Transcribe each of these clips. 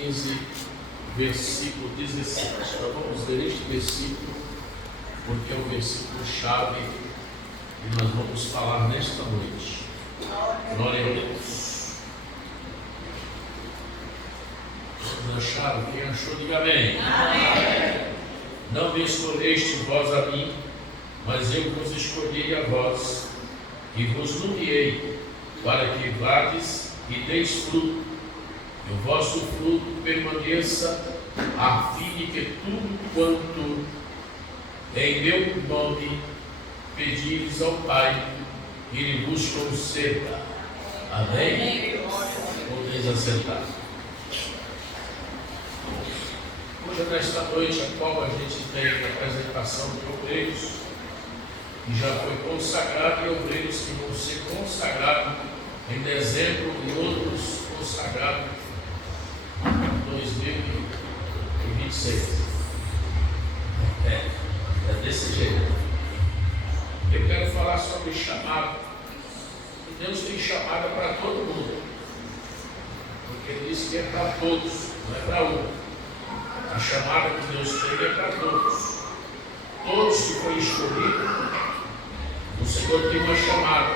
15, versículo 17. Nós vamos ler este versículo porque é um versículo chave e nós vamos falar nesta noite. Glória a Deus. Todos acharam? Quem achou, diga amém. Amém. Não me escolheste vós a mim, mas eu vos escolhi a vós e vos nomeei para que vades e deis fruto, e o vosso fruto permaneça, a fim de que tudo quanto em meu nome pedires ao Pai, Ele vos conceda. Amém? Podeis assentar. Hoje, nesta noite, a qual a gente tem a apresentação de obreiros, que já foi consagrado, e obreiros que vão ser consagrados em dezembro e outros consagrados em 2026. É desse jeito. Eu quero falar sobre chamado. Deus tem chamada para todo mundo, porque Ele disse que é para todos, não é para um. A chamada que Deus tem é para todos. Todos que foram escolhidos, o Senhor tem uma chamada.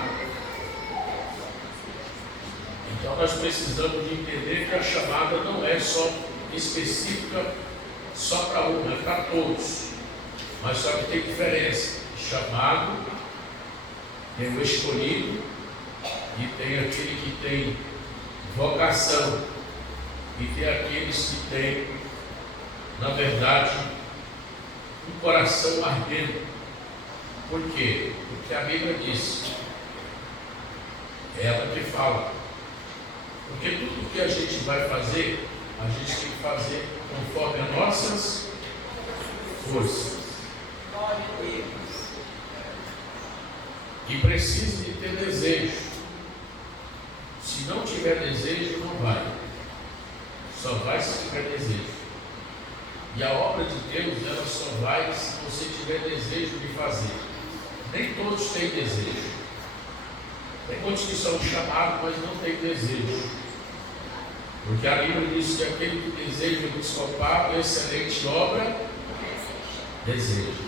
Então nós precisamos de entender que a chamada não é só específica, só para um, é para todos. Mas só que tem diferença. Chamado, tem o escolhido e tem aquele que tem vocação e tem aqueles que têm, na verdade, um coração ardendo. Por quê? Porque a Bíblia diz, é ela que fala. Porque tudo que a gente vai fazer, a gente tem que fazer conforme as nossas forças. E precisa de ter desejo. Se não tiver desejo, não vai. Só vai se tiver desejo. E a obra de Deus, ela só vai se você tiver desejo de fazer. Nem todos têm desejo. Tem muitos que são chamados, mas não têm desejo. Porque a Bíblia diz que aquele que deseja escopar a excelente obra, deseja.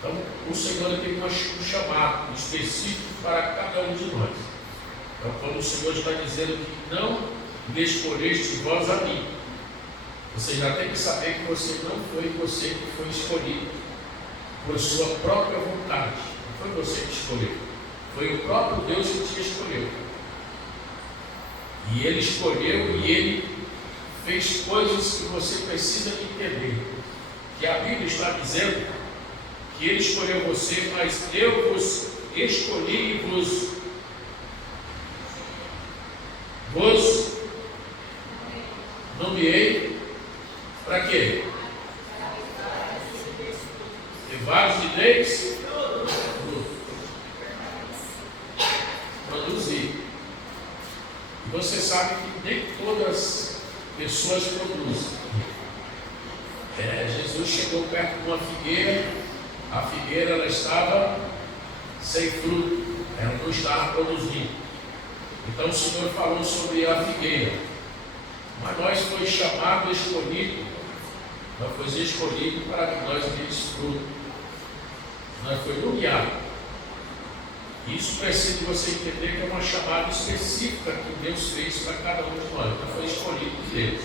Então, o Senhor tem um chamado específico para cada um de nós. Então, quando o Senhor está dizendo que não me escolheste vós a mim, você já tem que saber que você não foi você que foi escolhido por sua própria vontade. Não foi você que escolheu. Foi o próprio Deus que te escolheu. E Ele escolheu e Ele fez coisas que você precisa entender. Que a Bíblia está dizendo que Ele escolheu você, mas eu vos escolhi e vos nomeei para quê? E vários de deles produzir. E você sabe que nem todas as pessoas produzem. Jesus chegou perto de uma figueira, a figueira ela estava sem fruto, ela não estava produzindo. Então o Senhor falou sobre a figueira. Mas nós foi chamado, escolhido, nós fomos escolhidos para que nós demos fruto. Nós foi nomeado. Isso precisa de você entender que é uma chamada específica que Deus fez para cada um de nós. Nós foi escolhido de Deus.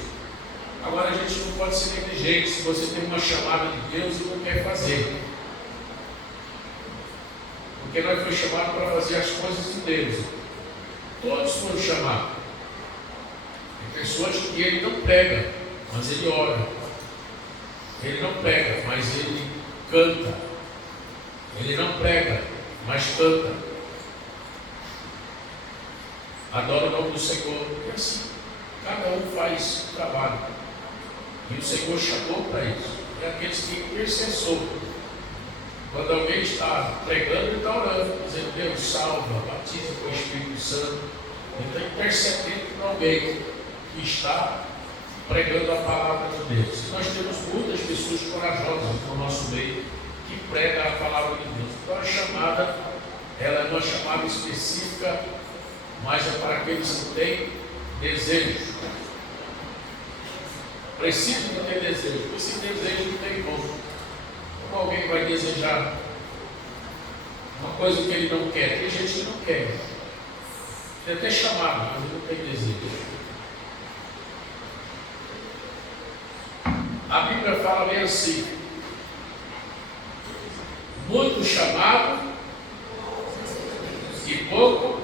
Agora a gente não pode ser negligente se você tem uma chamada de Deus e não quer fazer. Porque nós fomos chamados para fazer as coisas de Deus. Todos foram chamados. Tem pessoas que ele não prega, mas ele ora. Ele não prega, mas ele canta. Ele não prega, mas canta. Adora o nome do Senhor. E assim, cada um faz o trabalho. E o Senhor chamou para isso. É aqueles que intercessor. Quando alguém está pregando, ele está orando, dizendo: Deus salva, batiza com o Espírito Santo. Ele está intercedendo por alguém que está pregando a palavra de Deus. Nós temos muitas pessoas corajosas no nosso meio que pregam a palavra de Deus. Então a chamada, ela é uma chamada específica, mas é para aqueles que têm desejo. Preciso de ter desejo. Esse desejo não tem como. Como alguém vai desejar uma coisa que ele não quer? Tem gente que não quer. Tem até chamado, mas não tem desejo. A Bíblia fala bem assim: muito chamado e pouco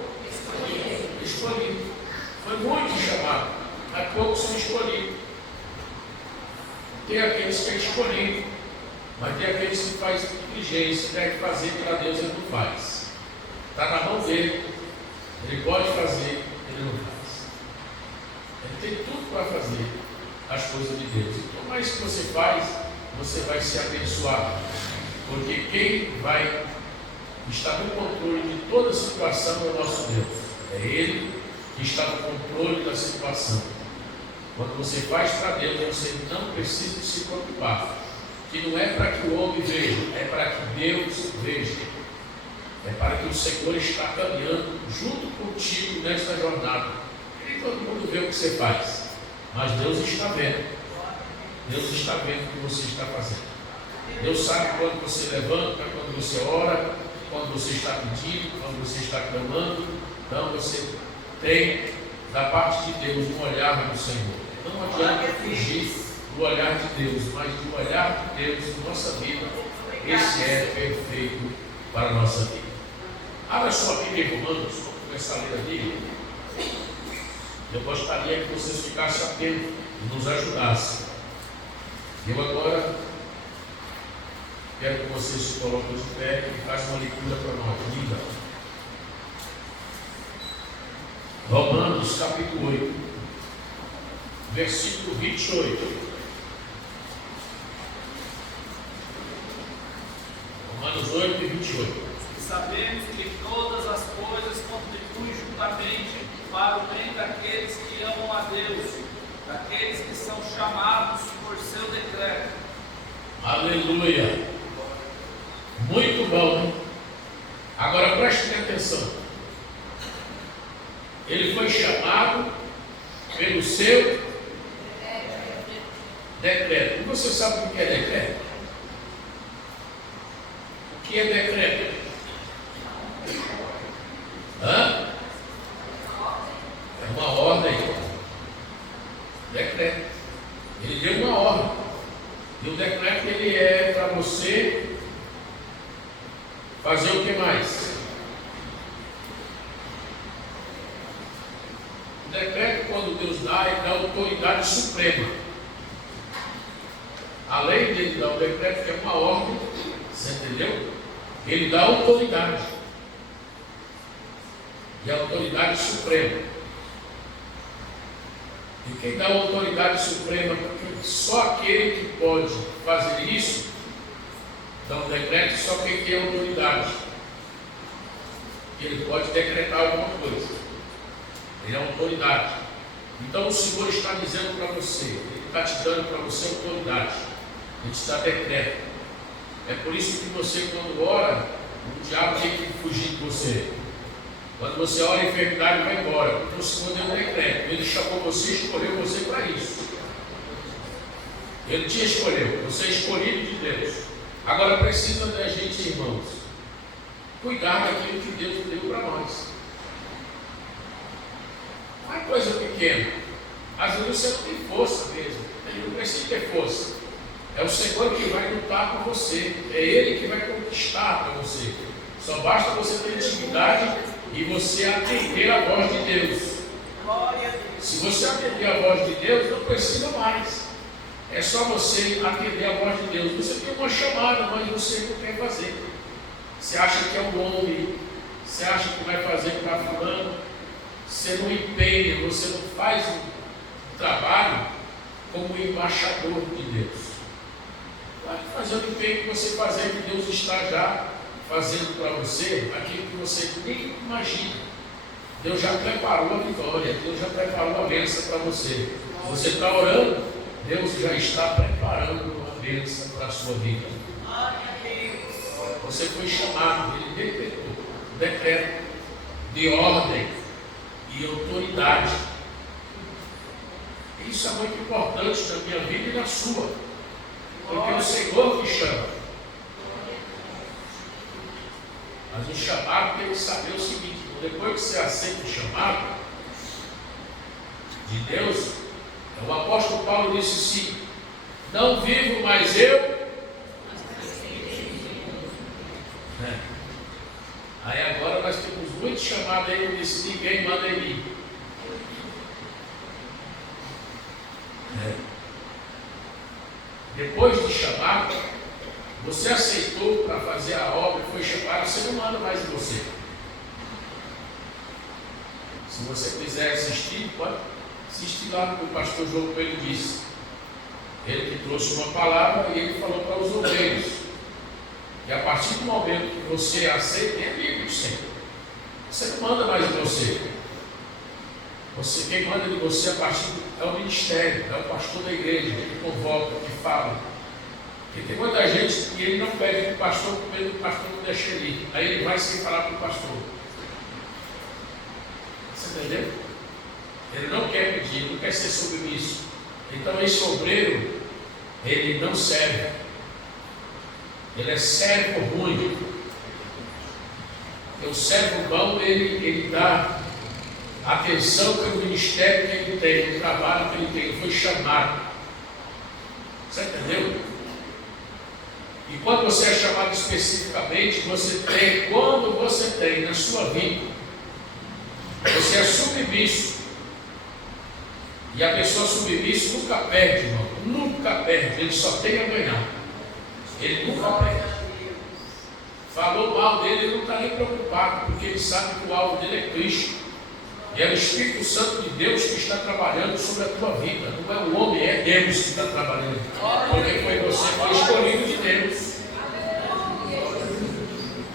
escolhido. Foi muito chamado, mas poucos são escolhidos. Tem aqueles que é escolhido, mas tem aqueles que faz inteligência, deve fazer para Deus, ele não faz. Está na mão dele, ele pode fazer, ele não faz. Ele tem tudo para fazer as coisas de Deus. E por mais que você faz, você vai ser abençoado. Porque quem vai estar no controle de toda a situação é o nosso Deus. É Ele que está no controle da situação. Quando você faz para Deus, você não precisa se preocupar. Que não é para que o homem veja, é para que Deus veja. É para que o Senhor está caminhando junto contigo nesta jornada. Nem todo mundo vê o que você faz, mas Deus está vendo. Deus está vendo o que você está fazendo. Deus sabe quando você levanta, quando você ora, quando você está pedindo, quando você está clamando. Então você tem da parte de Deus um olhar do Senhor. Não adianta fugir do olhar de Deus, mas do olhar de Deus na nossa vida. Esse é perfeito para a nossa vida. Abra sua Bíblia em Romanos, vamos começar a ler a Bíblia. Eu gostaria que vocês ficassem atentos e nos ajudassem. Eu agora quero que vocês se coloquem de pé e façam uma leitura para nós. Liga. Romanos capítulo 8, versículo 28. Romanos 8 e 28. Sabemos que todas as coisas contribuem juntamente para o bem daqueles que amam a Deus, daqueles que são chamados por seu decreto. Aleluia! Muito bom, hein? Agora prestem atenção. Ele foi chamado pelo seu decreto. E você sabe o que é decreto? O que é decreto? É uma ordem. Decreto. Ele deu uma ordem. E o decreto ele é para você fazer o que mais? O decreto, quando Deus dá, ele dá autoridade suprema. Além dele dar o decreto, que é uma ordem, você entendeu? Ele dá autoridade. E a autoridade suprema. E quem dá a autoridade suprema, porque só aquele que pode fazer isso, dá um decreto, só quem tem autoridade. Ele pode decretar alguma coisa. Ele é autoridade. Então o Senhor está dizendo para você, Ele está te dando para você autoridade. Ele te dá decreto. É por isso que você, quando ora, o diabo tem que fugir de você. Quando você ora, a enfermidade vai embora. Porque o Senhor deu um decreto. Ele chamou você e escolheu você para isso. Ele te escolheu. Você é escolhido de Deus. Agora precisa da gente, irmãos, cuidar daquilo que Deus deu para nós. Não é coisa pequena. Às vezes você não tem força mesmo. Ele não precisa ter força. É o Senhor que vai lutar por você. É Ele que vai conquistar para você. Só basta você ter intimidade e você atender a voz de Deus. Se você atender a voz de Deus, não precisa mais. É só você atender a voz de Deus. Você tem uma chamada, mas você não quer fazer. Você acha que é um homem, você acha que vai fazer para fulano, você não empenha, você não faz o trabalho como embaixador de Deus. Vai fazer o empenho que você fazer, que Deus está já fazendo para você aquilo que você nem imagina. Deus já preparou a vitória, Deus já preparou a bênção para você. Você está orando, Deus já está preparando uma bênção para a sua vida. Você foi chamado, Ele decretou decreto de ordem e autoridade. Isso é muito importante na minha vida e na sua. Porque é o Senhor que chama. Mas o chamado tem que saber o seguinte: depois que você aceita o chamado de Deus, o apóstolo Paulo disse assim: não vivo mais eu. Aí agora nós temos muito chamado aí, eu disse: ninguém manda em mim. Depois de chamado, você aceitou para fazer a obra, foi chamado, você não manda mais em você. Se você quiser assistir, pode assistir lá no que o pastor João Coelho disse. Ele que trouxe uma palavra e ele falou para os obreiros. E a partir do momento que você aceita, é livre do Senhor. Você não manda mais em você. Quem manda em você a partir é o ministério, é o pastor da igreja, que convoca, que fala. Porque tem muita gente que ele não pede para o pastor, com medo do pastor não deixa ele ir. Aí ele vai sem falar para o pastor. Você entendeu? Ele não quer pedir, não quer ser submisso. Então esse obreiro, ele não serve. Ele é servo ruim. Porque o servo bom, ele dá atenção pelo ministério que ele tem, o trabalho que ele tem, ele foi chamado. Você entendeu? E quando você é chamado especificamente, quando você tem na sua vida, você é submisso. E a pessoa submissa nunca perde, irmão. Nunca perde, ele só tem a ganhar. Ele nunca perde. Falou mal dele, ele não está nem preocupado, porque ele sabe que o alvo dele é Cristo. E é o Espírito Santo de Deus que está trabalhando sobre a tua vida. Não é o homem, é Deus que está trabalhando. Porque foi você que foi escolhido de Deus.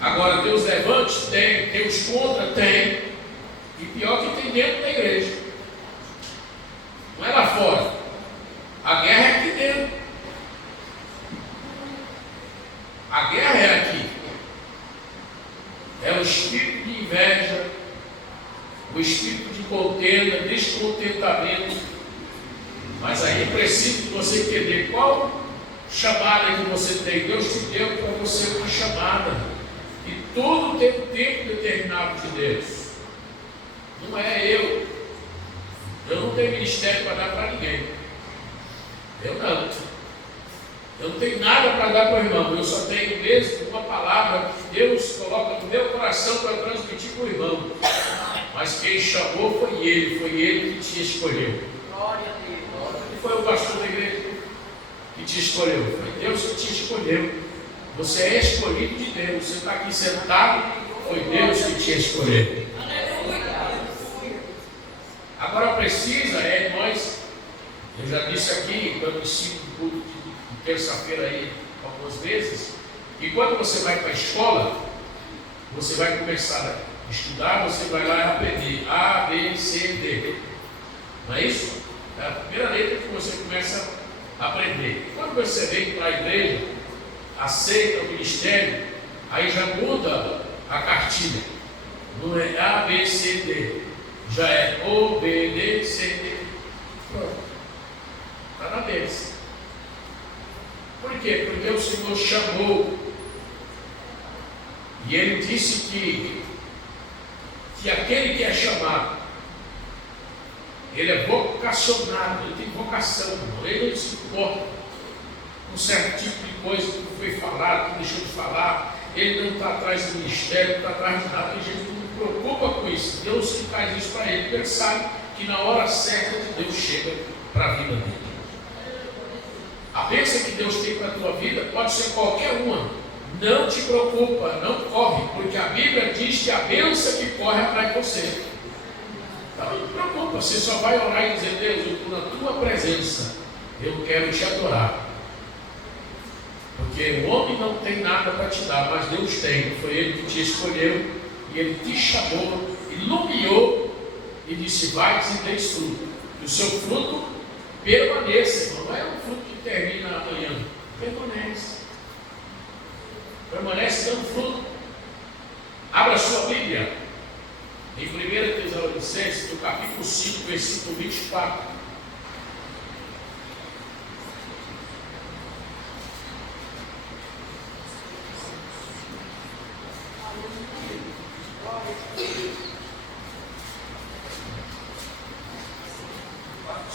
Agora, Deus levante? Tem. Deus contra? Tem. E pior que tem dentro da igreja. Não é lá fora. A guerra é aqui dentro. A guerra é aqui. É o espírito de inveja, o espírito de contenda, descontentamento. Mas aí precisa de você entender qual chamada que você tem. Deus te deu para você uma chamada. E tudo tem um tempo determinado de Deus. Não é eu. Eu não tenho ministério para dar para ninguém. Eu não. Eu não tenho nada para dar para o irmão. Eu só tenho mesmo uma palavra que Deus coloca no meu coração para transmitir para o irmão. Mas quem chamou foi ele que te escolheu. Não foi o pastor da igreja que te escolheu, foi Deus que te escolheu. Você é escolhido de Deus. Você está aqui sentado, foi Deus que te escolheu. Agora precisa nós, eu já disse aqui, quando ensino o culto de terça-feira aí, algumas vezes, que quando você vai para a escola, você vai começar a estudar, você vai lá aprender A, B, C, D. Não é isso? É a primeira letra que você começa a aprender. Quando você vem para a igreja, aceita o ministério, aí já muda a cartilha. Não é A, B, C, D. Já é O, B, D, C, D. Pronto. Está na bênção. Por quê? Porque o Senhor chamou. E Ele disse que aquele que é chamado, ele é vocacionado, ele tem vocação, ele não se importa com certo tipo de coisa que foi falado, que deixou de falar. Ele não está atrás do ministério, não está atrás de nada. Tem gente que não se preocupa com isso. Deus que faz isso para ele, porque ele sabe que na hora certa de Deus chega para a vida dele. A bênção que Deus tem para a tua vida pode ser qualquer uma. Não te preocupa, não corre, porque a Bíblia diz que a bênção que corre atrás de você. Então não te preocupa, você só vai orar e dizer: Deus, eu estou na tua presença, eu quero te adorar. Porque o homem não tem nada para te dar, mas Deus tem. Foi Ele que te escolheu, e Ele te chamou, iluminou e disse: vai e dês fruto. E o seu fruto permaneça, irmão. Não é um fruto que termina amanhã, permanece. Permanece dando fruto. Abra sua Bíblia em 1 Tessalonicenses, no capítulo 5, versículo 24.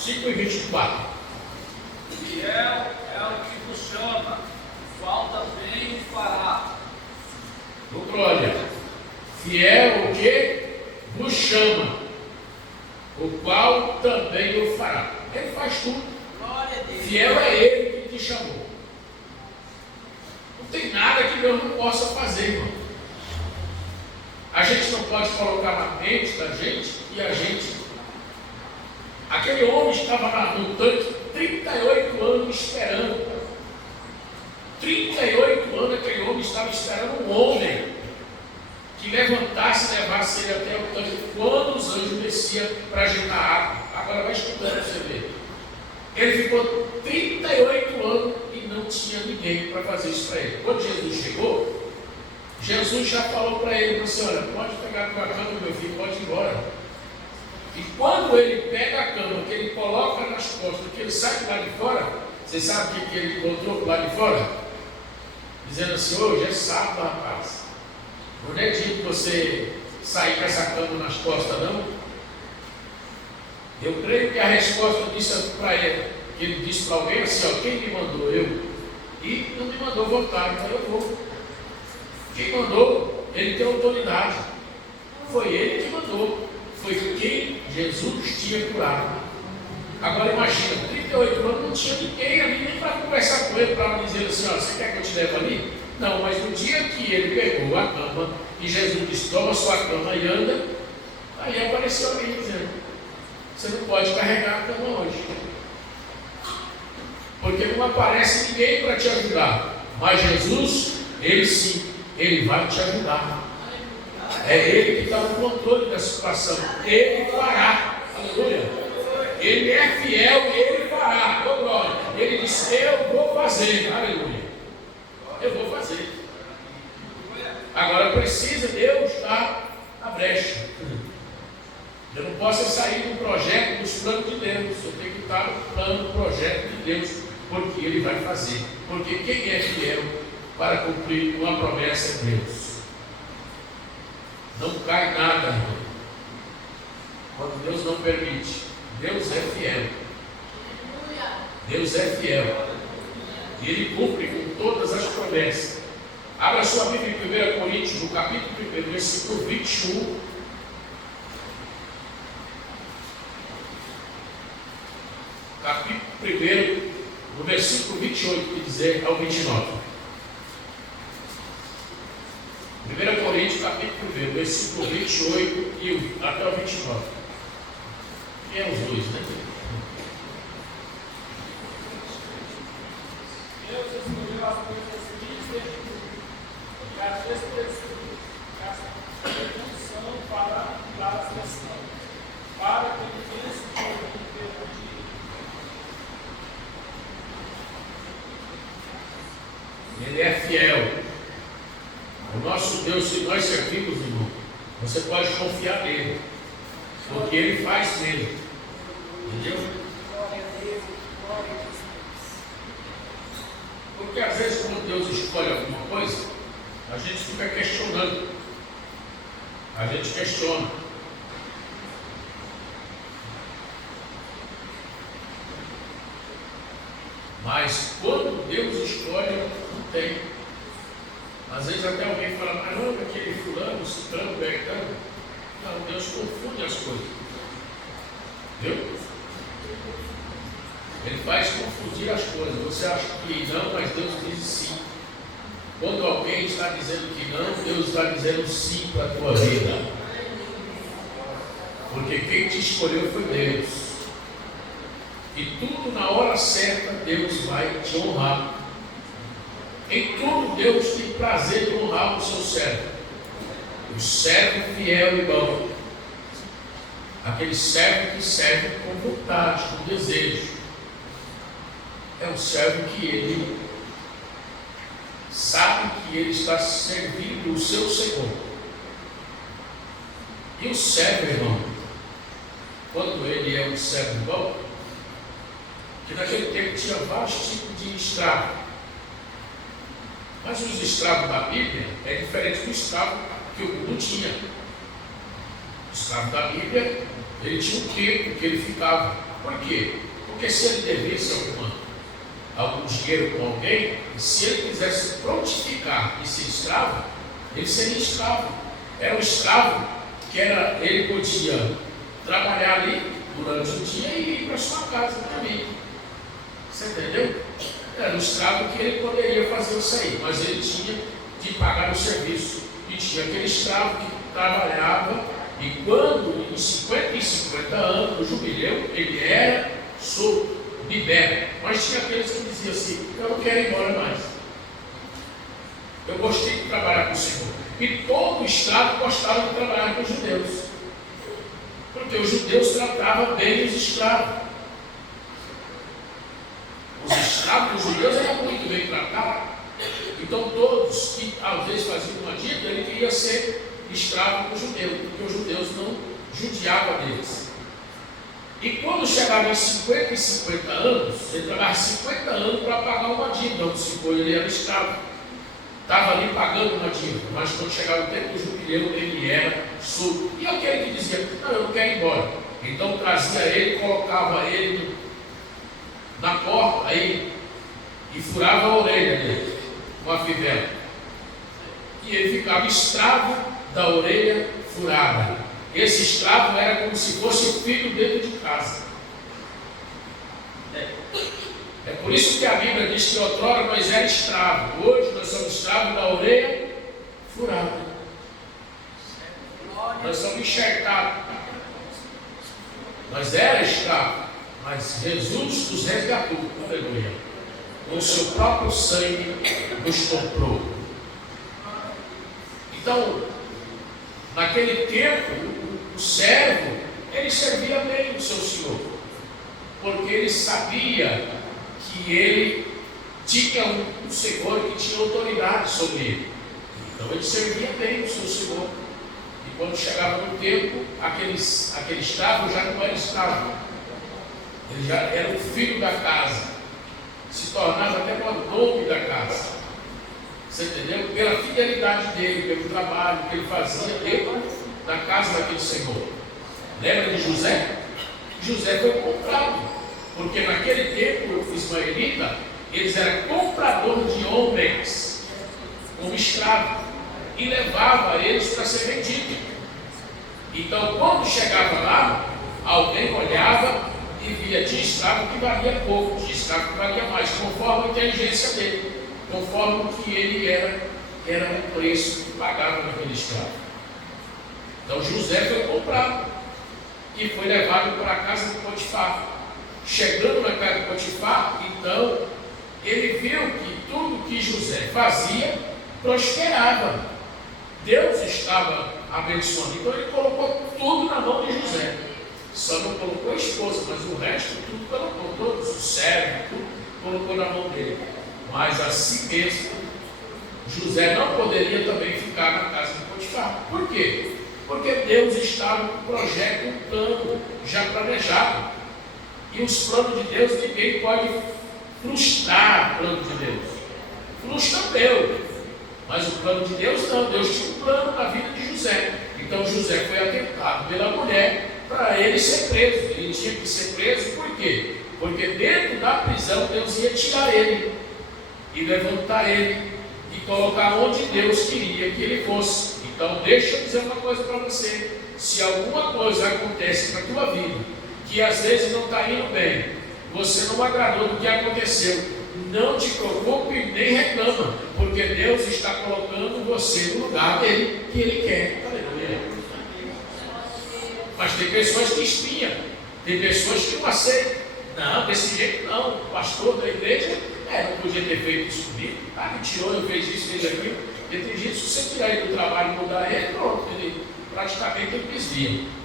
5:24. Fiel é o que vos chama, qual também o fará. Glória. Fiel o que vos chama, o qual também o fará. Ele faz tudo. Glória a Deus. Fiel é ele que te chamou. Não tem nada que Deus não possa fazer, irmão. A gente não pode colocar na mente da gente e a gente. Aquele homem estava no tanque 38 anos esperando. 38 anos aquele homem estava esperando um homem que levantasse e levasse ele até o tanque quando os anjos desciam para agitar a água. Agora vai estudando para você ver. Ele ficou 38 anos e não tinha ninguém para fazer isso para ele. Quando Jesus chegou, Jesus já falou para ele, assim, olha, pode pegar a tua cama, meu filho, pode ir embora. E quando ele pega a cama, que ele coloca nas costas, que ele sai de lá de fora, você sabe o que ele encontrou lá de fora? Dizendo assim, hoje é sábado, rapaz. Não é dia de você sair com essa cama nas costas, não? Eu creio que a resposta disso para ele, que ele disse para alguém assim, ó, quem me mandou? Eu. E não me mandou voltar, então eu vou. Quem mandou, ele tem autoridade. Não foi ele que mandou, foi quem Jesus tinha curado. Agora imagina, 38 anos não tinha ninguém ali nem para conversar com ele, para dizer assim, ó, você quer que eu te leve ali? Não, mas no dia que ele pegou a cama e Jesus disse, toma sua cama e anda, aí apareceu alguém dizendo, você não pode carregar a cama hoje. Porque não aparece ninguém para te ajudar. Mas Jesus, ele sim, ele vai te ajudar. É ele que está no controle da situação. Ele fará. Aleluia. Ele é fiel e ele fará. Oh, glória. Ele disse, eu vou fazer. Aleluia. Eu vou fazer. Agora precisa Deus estar na brecha. Eu não posso sair do projeto, dos planos de Deus. Eu tenho que estar no plano, do projeto de Deus, porque Ele vai fazer. Porque quem é fiel para cumprir uma promessa é Deus. Não cai nada, irmão. Quando Deus não permite. Deus é fiel. Deus é fiel. E Ele cumpre com todas as promessas. Abra sua Bíblia em 1 Coríntios, no capítulo 1, versículo 21. Capítulo 1, no versículo 28, que dizer ao 29. 1 Coríntios, capítulo 1, versículo 28 e até o 29. Quem é os dois, né? Deus escolheu as coisas mínimas e as são para as questões, para que ninguém se torne Ele é fiel. O nosso Deus, se nós servimos, irmão, você pode confiar nele, porque Ele faz mesmo. Entendeu? Porque às vezes, quando Deus escolhe alguma coisa, a gente fica questionando. A gente questiona. Mas quando Deus escolhe, não tem. Às vezes até alguém fala, mas não, aquele fulano, ciclano, bertano. Não, Deus confunde as coisas. Entendeu? Ele faz confundir as coisas. Você acha que não, mas Deus diz sim. Quando alguém está dizendo que não, Deus está dizendo sim para a tua vida. Porque quem te escolheu foi Deus. E tudo na hora certa Deus vai te honrar. Em tudo Deus tem prazer de honrar o seu servo. O servo fiel e bom. Aquele servo que serve com vontade, com desejo. É um servo que ele sabe que ele está servindo o seu Senhor. E o servo, irmão, quando ele é um servo bom, que naquele tempo tinha vários tipos de escravo. Mas os escravos da Bíblia é diferente do escravo que o mundo tinha. O escravo da Bíblia, ele tinha um tempo que ele ficava. Por quê? Porque se ele devesse algum dinheiro com alguém, se ele quisesse prontificar e ser escravo, ele seria escravo. Era um escravo que ele podia trabalhar ali durante o dia e ir para sua casa também. Você entendeu? Era um escravo que ele poderia fazer isso aí, mas ele tinha de pagar o serviço. E tinha aquele escravo que trabalhava, e quando em 50 anos, no jubileu, ele era solto, liberto. Mas tinha aqueles que diziam assim: eu não quero ir embora mais. Eu gostei de trabalhar com o Senhor. E todo escravo gostava de trabalhar com os judeus, porque os judeus tratavam bem os escravos. Os escravos dos judeus eram muito bem tratados. Então todos que às vezes faziam uma dívida, ele queria ser escravo do judeu, porque os judeus não judiavam deles. E quando chegava em 50 anos, ele trabalhava 50 anos para pagar uma dívida, onde se foi, ele era escravo. Estava ali pagando uma dívida, mas quando chegava o tempo do jubileu, ele era solto. E aquele que dizia: não, eu não quero ir embora. Então trazia ele, colocava ele na porta aí e furava a orelha dele com a fivela. E ele ficava escravo da orelha furada. Esse escravo era como se fosse o filho dentro de casa. É por isso que a Bíblia diz que outrora nós éramos escravos. Hoje nós somos escravos da orelha furada. Nós somos enxertados. Nós éramos escravos, mas Jesus nos resgatou. Aleluia. Com o seu próprio sangue nos comprou. Então, naquele tempo, o servo, ele servia bem o seu senhor, porque ele sabia que ele tinha um senhor que tinha autoridade sobre ele. Então ele servia bem o seu senhor. E quando chegava no tempo, aquele escravo já não era escravo, ele já era o filho da casa, se tornava até o nome da casa. Você entendeu? Pela fidelidade dele, pelo trabalho que ele fazia dentro da casa daquele senhor. Lembra de José? José foi comprado, porque naquele tempo os ismaelitas, eles eram compradores de homens como escravos e levavam eles para ser vendidos. Então quando chegava lá, alguém olhava e via de escravo que valia pouco, de escravo que valia mais, conforme a inteligência dele, conforme o que ele era o preço que pagava naquele escravo. Então José foi comprado e foi levado para a casa de Potifar. Chegando na casa de Potifar, então ele viu que tudo que José fazia prosperava. Deus estava abençoando. Então ele colocou tudo na mão de José. Só não colocou a esposa, mas o resto tudo colocou, todos os servos, tudo colocou na mão dele. Mas assim mesmo, José não poderia também ficar na casa de Potifar. Por quê? Porque Deus estava com um projeto, um plano já planejado. E os planos de Deus, ninguém pode frustrar o plano de Deus. Frustra Deus. Mas o plano de Deus não. Deus tinha um plano na vida de José. Então José foi atentado pela mulher para ele ser preso. Ele tinha que ser preso por quê? Porque dentro da prisão Deus ia tirar ele e levantar ele e colocar onde Deus queria que ele fosse. Então deixa eu dizer uma coisa para você: se alguma coisa acontece na tua vida que às vezes não está indo bem, você não agradou do que aconteceu, não te preocupe nem reclama, porque Deus está colocando você no lugar dele que ele quer. Aleluia. Mas tem pessoas que espiam, tem pessoas que não aceitam. Não, desse jeito não, o pastor da igreja não podia ter feito isso comigo. Ah, me tirou, eu fez isso, fez aquilo. E tem gente, se você tirar ele do trabalho e mudar ele, pronto, ele praticamente ele desvia.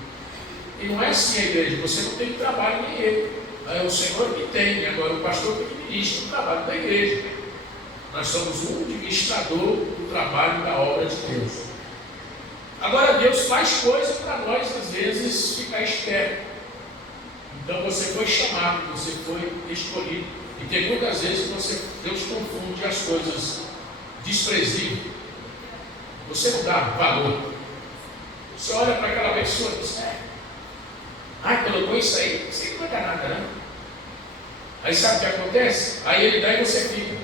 E não é assim a igreja, você não tem trabalho nem ele. É o Senhor que tem, agora o pastor que administra o trabalho da igreja. Nós somos um administrador do trabalho da obra de Deus. Agora Deus faz coisas para nós, às vezes, ficar esperto. Então você foi chamado, você foi escolhido. E tem muitas vezes que Deus confunde as coisas desprezíveis. Você não dá valor. Você olha para aquela pessoa e diz: Ah, colocou isso aí não vai dar nada, não. Aí sabe o que acontece? Aí ele dá e você fica.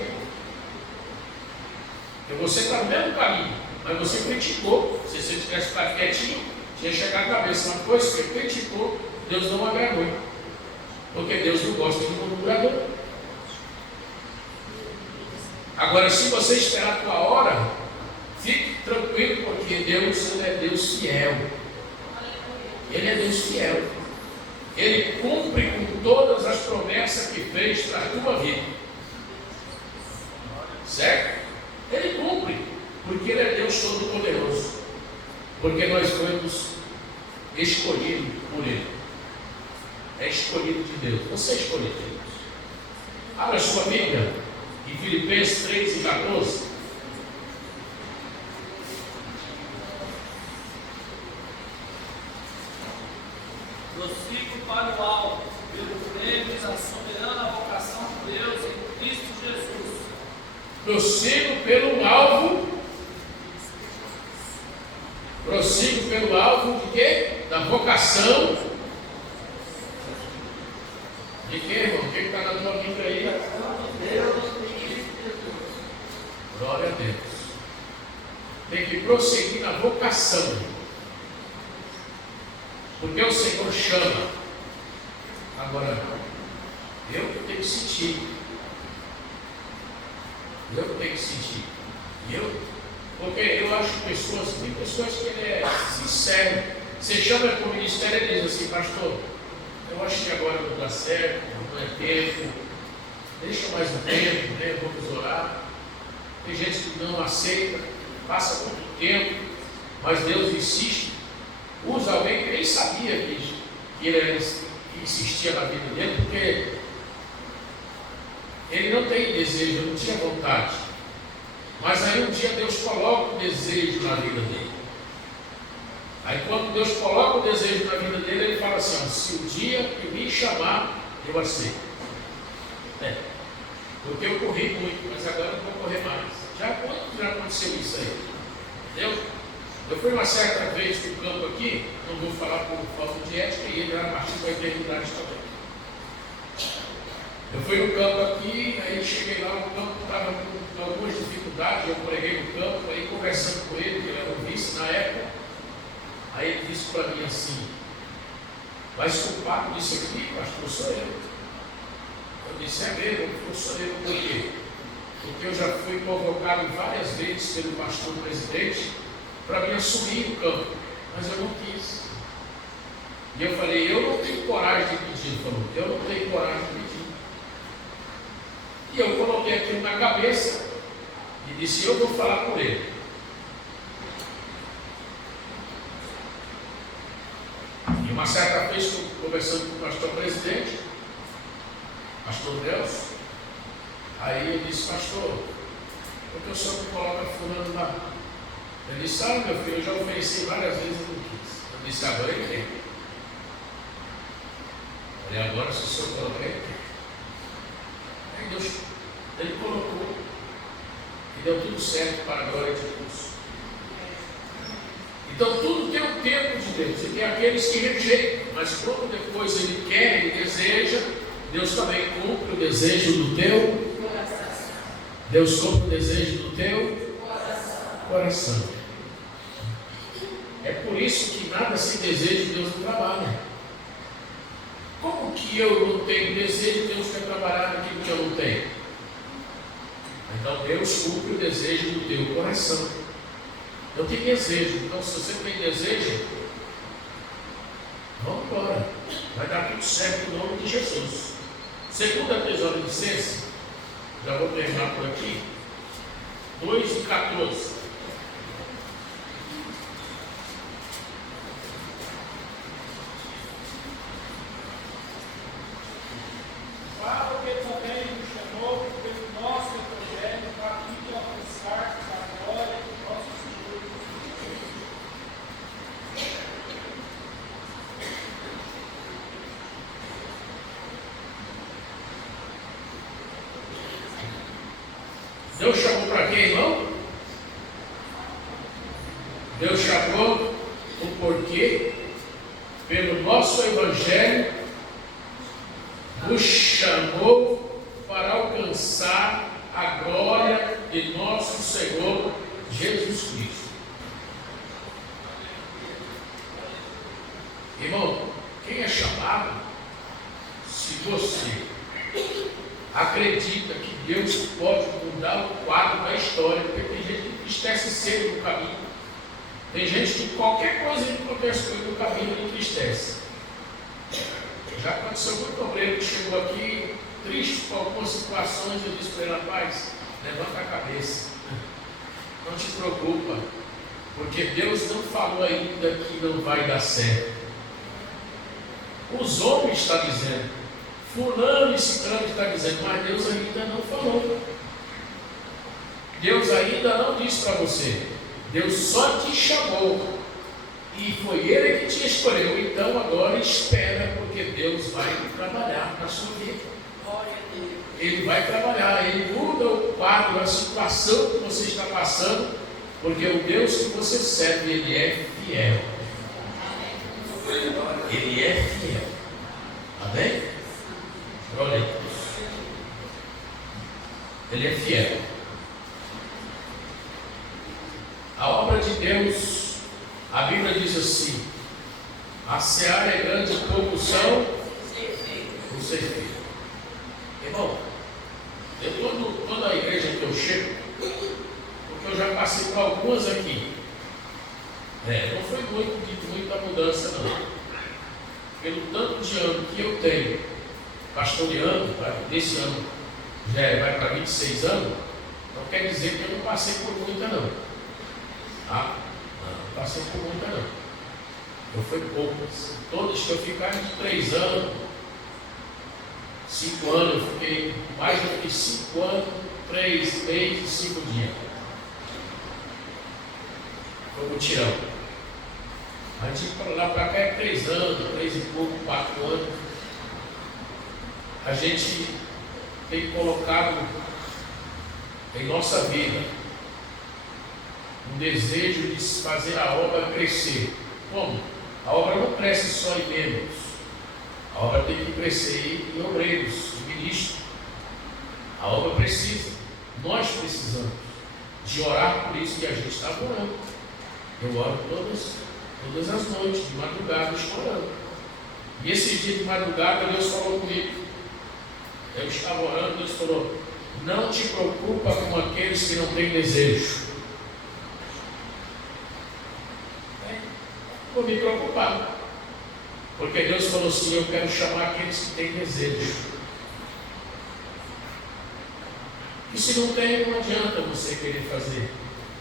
Porque você está no mesmo caminho, mas você criticou. Se você tivesse ficado quietinho, tinha chegado a cabeça. Mas depois que você criticou, Deus não agradou. Porque Deus não gosta de murmurador. Agora, se você esperar a tua hora, fique tranquilo, porque Deus, Ele é Deus fiel. Ele é Deus fiel. Ele cumpre com todas as promessas que fez para a tua vida. Certo? Ele cumpre, porque Ele é Deus Todo-Poderoso. Porque nós fomos escolhidos por Ele. É escolhido de Deus. Você é escolhido de Deus. Abra sua Bíblia em Filipenses 3:14. Prossigo para o alto, pelo prêmio da soberana vocação de Deus em Cristo Jesus. Prossigo pelo alvo. Prossigo pelo alvo de quê? Da vocação. De quê, irmão? O que está na tua Bíblia aí? Glória a Deus. Tem que prosseguir na vocação. Porque o Senhor chama. Agora, eu que tenho que sentir. Eu que tenho que sentir. Porque eu acho pessoas, tem pessoas que ele é sincero. Você chama para o ministério e diz assim, pastor, eu acho que agora não dá certo, não é tempo. Deixa mais um tempo, né? Vamos orar. Tem gente que não aceita, passa muito tempo, mas Deus insiste. Usa alguém que nem sabia que ele insistia na vida dele, porque ele não tem desejo, não tinha vontade. Mas aí um dia Deus coloca o desejo na vida dele. Aí quando Deus coloca o desejo na vida dele, ele fala assim, ó, se o dia que me chamar, eu aceito. Porque eu corri muito, mas agora não vou correr mais. Já aconteceu isso aí? Entendeu? Eu fui uma certa vez para o campo aqui, não vou falar por falta de ética, e ele era partido da eternidade também. Eu fui no campo aqui, aí cheguei lá, o campo estava com algumas dificuldades, eu preguei no campo, aí conversando com ele, que ele era o vice na época, aí ele disse para mim assim, mas culpado disso aqui, pastor, sou eu. Eu disse, é mesmo, eu sou eu, por quê? Porque eu já fui convocado várias vezes pelo pastor presidente para me assumir o campo, mas eu não quis. E eu falei, eu não tenho coragem de pedir. Ele falou, eu não tenho coragem de pedir. E eu coloquei aquilo na cabeça e disse, eu vou falar com ele. E uma certa vez, conversando com o pastor presidente, pastor Deus, aí eu disse, pastor, por que o senhor me coloca fulano lá? Ele disse, meu filho, eu já ofereci várias vezes e não quis. Eu disse, agora ele tem. Falei, agora se o senhor colocar, ele tem. Aí Deus, ele colocou. E deu tudo certo para a glória de Deus. Então tudo tem um tempo de Deus. E tem aqueles que rejeitam. Mas quando depois ele quer, ele deseja, Deus também cumpre o desejo do teu coração. Deus cumpre o desejo do teu coração. É por isso que nada se deseja e Deus não trabalha. Como que eu não tenho desejo e Deus quer trabalhar naquilo que eu não tenho? Então Deus cumpre o desejo do teu coração. Eu tenho desejo, então se você tem desejo, vamos embora. Vai dar tudo certo em nome de Jesus. Segunda Tessalonicenses, já vou terminar por aqui, 2:14. Para o que também nos chamou pelo nosso Evangelho, para que alcançar a glória do nosso Senhor Jesus Cristo. Deus chamou para quê, irmão? Deus chamou o porquê pelo nosso Evangelho, nos chamou para alcançar a glória de nosso Senhor Jesus Cristo. Irmão, quem é chamado, se você acredita que Deus pode mudar o quadro da história, porque tem gente que entristece cedo no caminho, tem gente que qualquer coisa que acontece no caminho entristece. Já aconteceu muito obreiro que chegou aqui triste com algumas situações. Eu disse para ele: rapaz, levanta a cabeça, não te preocupa, porque Deus não falou ainda que não vai dar certo. Os homens estão dizendo, fulano e ciclano está dizendo, mas Deus ainda não falou. Deus ainda não disse para você. Deus só te chamou e foi Ele que te escolheu. Então agora espera, porque Deus vai trabalhar na sua vida. Ele vai trabalhar, Ele muda o quadro, a situação que você está passando, porque o Deus que você serve, Ele é fiel. Ele é fiel. Amém? Glória a Deus. Ele é fiel. A obra de Deus, a Bíblia diz assim: a seara é grande, poucos são os ceifeiros. Irmão, toda a igreja que eu chego, porque eu já passei por algumas aqui, não foi muita mudança não. Pelo tanto de ano que eu tenho pastoreando, desse ano já vai para 26 anos, não quer dizer que eu não passei por muita não. Tá? Não passei por muita não. Eu fui poucas. Todas que eu ficar de 3 anos, 5 anos, eu fiquei mais do que 5 anos, 3 meses e 5 dias. Foi mutirão. A gente para lá para cá é 3 anos, 3 e pouco, 4 anos. A gente tem colocado em nossa vida um desejo de fazer a obra crescer. Como? A obra não cresce só em membros. A obra tem que crescer em obreiros, em ministros. A obra precisa. Nós precisamos de orar por isso que a gente está orando. Eu oro todas as noites, de madrugada, estou orando. E esse dia de madrugada, Deus falou comigo. Eu estava orando, Deus falou: não te preocupa com aqueles que não têm desejo. Vou me preocupar, porque Deus falou assim: eu quero chamar aqueles que têm desejo. E se não tem, não adianta você querer fazer.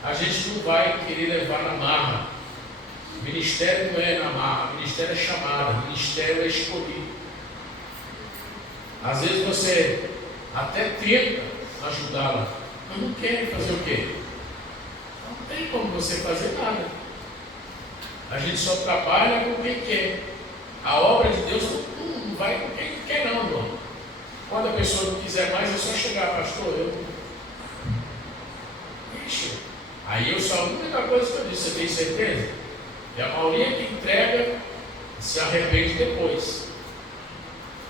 A gente não vai querer levar na marra. Ministério não é na marra, ministério é chamada, ministério é escolhido. Às vezes você até tenta ajudá-la, mas não quer fazer o quê? Não tem como você fazer nada. A gente só trabalha com quem quer. A obra de Deus não vai com quem quer não, irmão. Quando a pessoa não quiser mais, é só chegar: pastor, Ixi. Aí eu só, a única coisa que eu disse: você tem certeza? E a maioria que entrega se arrepende depois.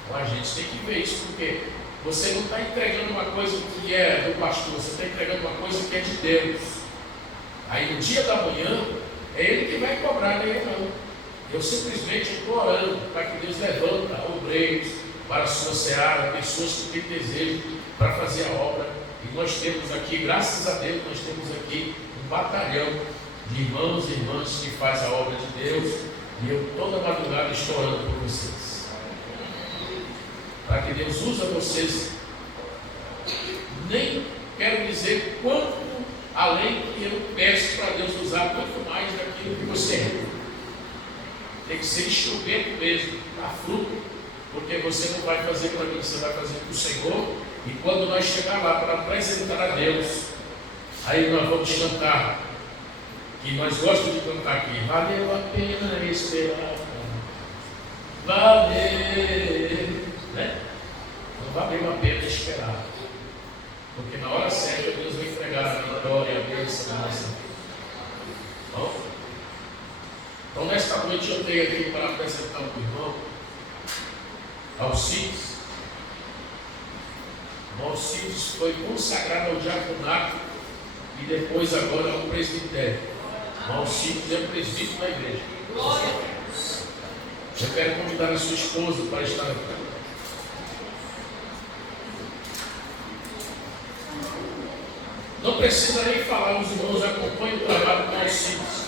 Então a gente tem que ver isso, porque você não está entregando uma coisa que é do pastor, você está entregando uma coisa que é de Deus. Aí no dia da manhã, é Ele que vai cobrar, nem eu não. Eu simplesmente estou orando para que Deus levanta obreiros para a sua seara, pessoas que têm desejo para fazer a obra. E nós temos aqui, graças a Deus, nós temos aqui um batalhão de irmãos e irmãs que faz a obra de Deus. E eu toda madrugada estou orando por vocês, para que Deus use vocês. Nem quero dizer quanto além que eu peço para Deus usar muito mais daquilo que você é. Tem que ser instrumento mesmo, dar fruto, porque você não vai fazer para mim, você vai fazer para o Senhor. E quando nós chegar lá para apresentar a Deus, aí nós vamos cantar, que nós gostamos de cantar aqui: valeu a pena esperar, valeu, né? Não valeu a pena esperar, porque na hora certa Deus vai entregar a vitória e a bênção na nossa vida. Então nesta noite Hoje eu tenho aqui para apresentar um irmão, Alcides. O Alcides foi consagrado ao diaconato e depois agora ao presbitério. O Alcides é presbítero da igreja. Eu quero convidar a sua esposa para estar aqui. Não precisa nem falar, os irmãos acompanham o trabalho do Alcides.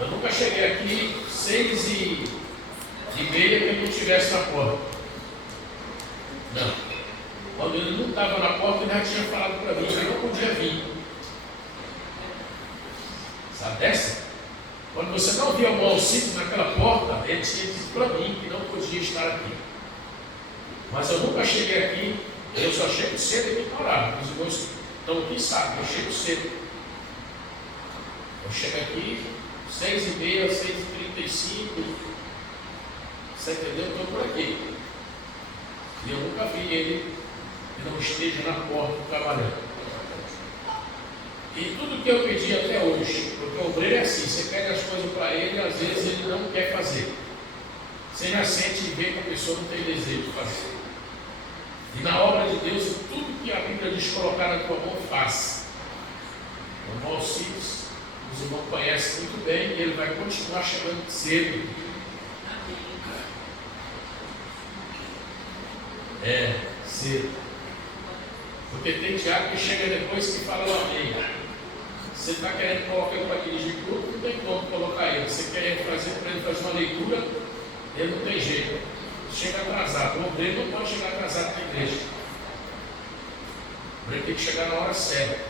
Eu nunca cheguei aqui 6h30 que ele não estivesse na porta. Não. Quando ele não estava na porta, ele já tinha falado para mim que eu não podia vir. Sabe dessa? Quando você não via o Alcides naquela porta, ele tinha dito para mim que não podia estar aqui. Mas eu nunca cheguei aqui, eu só chego cedo e me parar. Os irmãos estão aqui, sabem, eu chego cedo. Eu chego aqui 6h30, 6h35. Você entendeu? Eu estou por aqui. E eu nunca vi ele que não esteja na porta trabalhando. E tudo que eu pedi até hoje, porque o obreiro é assim, você pede as coisas para ele e às vezes ele não quer fazer. Você já sente e vê que a pessoa não tem desejo de fazer. E na obra de Deus, tudo que a Bíblia diz colocar na tua mão, faça. O irmão Alcides, os irmãos conhecem muito bem e ele vai continuar chegando cedo. Cedo. Porque tem diabo que chega depois que fala o amém. Você está querendo colocar ele para dirigir grupo, não tem como colocar ele. Você quer fazer para ele fazer uma leitura, ele não tem jeito. Chega atrasado. O obreiro não pode chegar atrasado na igreja. O obreiro tem que chegar na hora certa.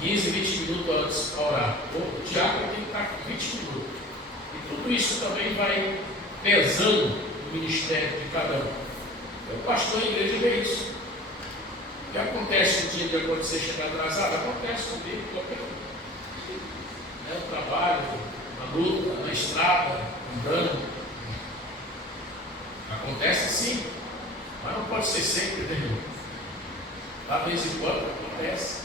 15, 20 minutos antes para orar. O diácono tem que estar com 20 minutos. E tudo isso também vai pesando no ministério de cada um. O pastor da igreja vê isso. O que acontece no dia de quando você chegar atrasado? Acontece comigo, qualquer um. No trabalho, na luta, na estrada, andando. Acontece sim, mas não pode ser sempre, né, irmão? Da vez em quando acontece.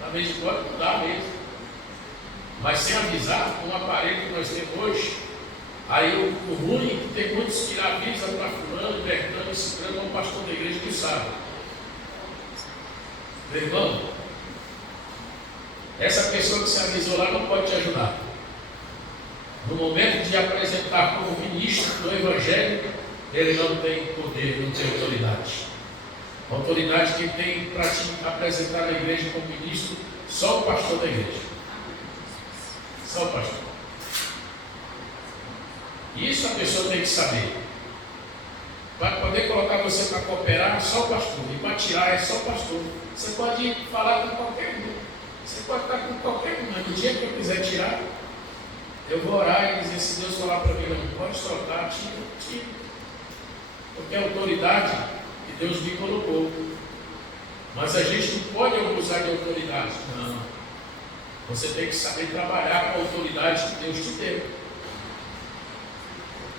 Da vez em quando não dá mesmo. Mas sem avisar, com o aparelho que nós temos hoje, aí o ruim é que tem muitos que avisam para fulano, Bertano e Ciclano, é um pastor da igreja que sabe. Meu irmão, essa pessoa que se avisou lá não pode te ajudar. No momento de apresentar como ministro do Evangelho, ele não tem poder, não tem autoridade. A autoridade que tem para te apresentar na igreja como ministro, só o pastor da igreja. Só o pastor. Isso a pessoa tem que saber. Para poder colocar você para cooperar, só o pastor. E para tirar, é só o pastor. Você pode falar com qualquer um. Você pode estar com qualquer um. Mas no dia que eu quiser tirar, eu vou orar e dizer, se Deus falar para mim, não pode soltar, tira. Porque é a autoridade que Deus me colocou. Mas a gente não pode abusar de autoridade. Não. Você tem que saber trabalhar com a autoridade que Deus te deu.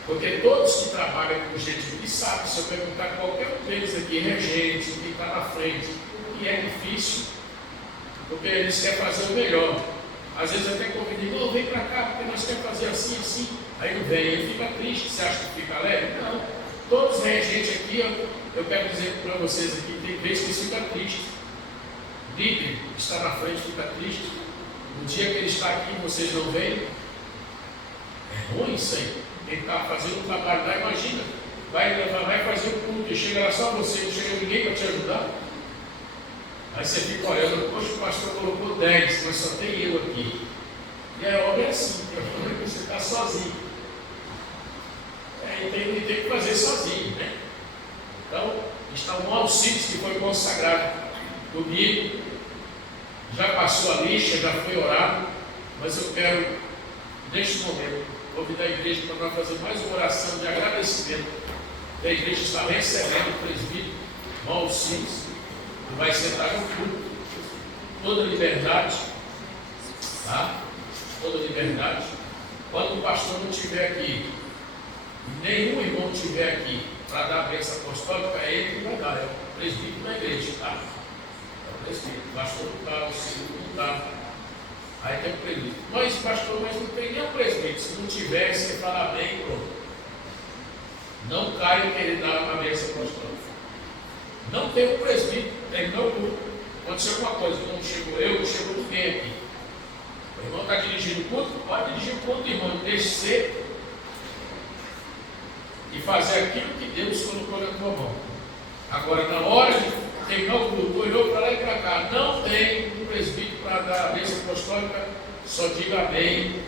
Porque todos que trabalham com gente que sabe, se eu perguntar a qualquer um deles aqui, regente, quem está na frente, e é difícil, porque eles querem fazer o melhor. Às vezes até convidam, não, vem para cá, porque nós queremos fazer assim, assim. Aí não vem, ele fica triste. Você acha que fica alegre? Não. Todos os regentes aqui, eu quero dizer para vocês aqui, tem vezes que eles ficam tristes. O líder que está na frente fica triste. No dia que ele está aqui, vocês não veem. É ruim isso aí. Ele está fazendo um trabalho lá, imagina, vai fazer o culto, e chega lá só você, não chega ninguém para te ajudar. Aí você fica olhando, poxa, o pastor colocou 10, mas só tem eu aqui. E a obra é assim, você está sozinho. Ele tem que fazer sozinho, né? Então, está um Alcides que foi consagrado comigo, já passou a lixa, já foi orado, mas eu quero, neste momento, convidar a igreja para nós fazer mais uma oração de agradecimento. A igreja está recebendo o presbítero Alcides, que vai sentar no culto, toda liberdade, tá? Toda liberdade. Quando o pastor não estiver aqui, e nenhum irmão estiver aqui para dar a bênção apostólica, é ele que vai dar, é o presbítero da igreja, tá? É o presbítero, o pastor não está, o segundo não está. Aí tem um presbítero. Mas pastor, mas não tem nenhum presbítero. Se não tivesse, você fala bem, pronto. Não caia querer dar uma bênção apostólica. Não tem um presbítero, terminou o culto. Aconteceu alguma coisa, não chegou eu, não chegou ninguém aqui. O irmão está dirigindo o culto, pode dirigir o culto, irmão, descer e fazer aquilo que Deus colocou na tua mão. Agora, na hora de terminar o culto, olhou para lá e para cá, não tem um presbítero para dar a bênção apostólica, só diga amém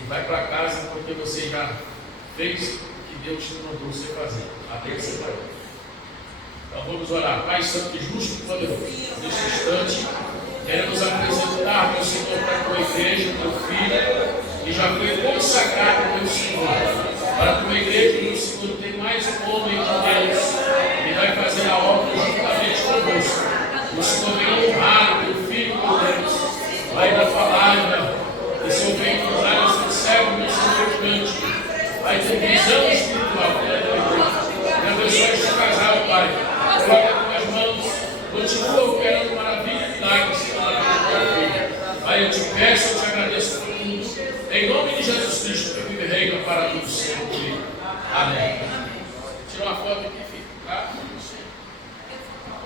e vai para casa, porque você já fez o que Deus te mandou você fazer. A bênção vai. Então vamos orar. Pai Santo e Justo e Poderoso, neste instante, queremos apresentar, meu Senhor, para a tua igreja, teu filho, que já foi consagrado, meu Senhor, para a tua igreja, meu Senhor, tem mais um homem de Deus, que vai fazer a obra juntamente conosco. O Senhor vem honrar o teu filho, meu Deus, vai da palavra, o Senhor vem usar o seu servo, meu Senhor, cante, vai ter visão espiritual, e abençoe este casal, Pai. Coloca as tuas mãos, continua operando maravilha e milagres, Pai, eu te peço, eu te agradeço por tudo. Em nome de Jesus Cristo, que vive e reina para tudo sempre. Amém. Tira uma foto aqui, fica. Tá?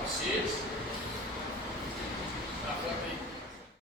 Vocês.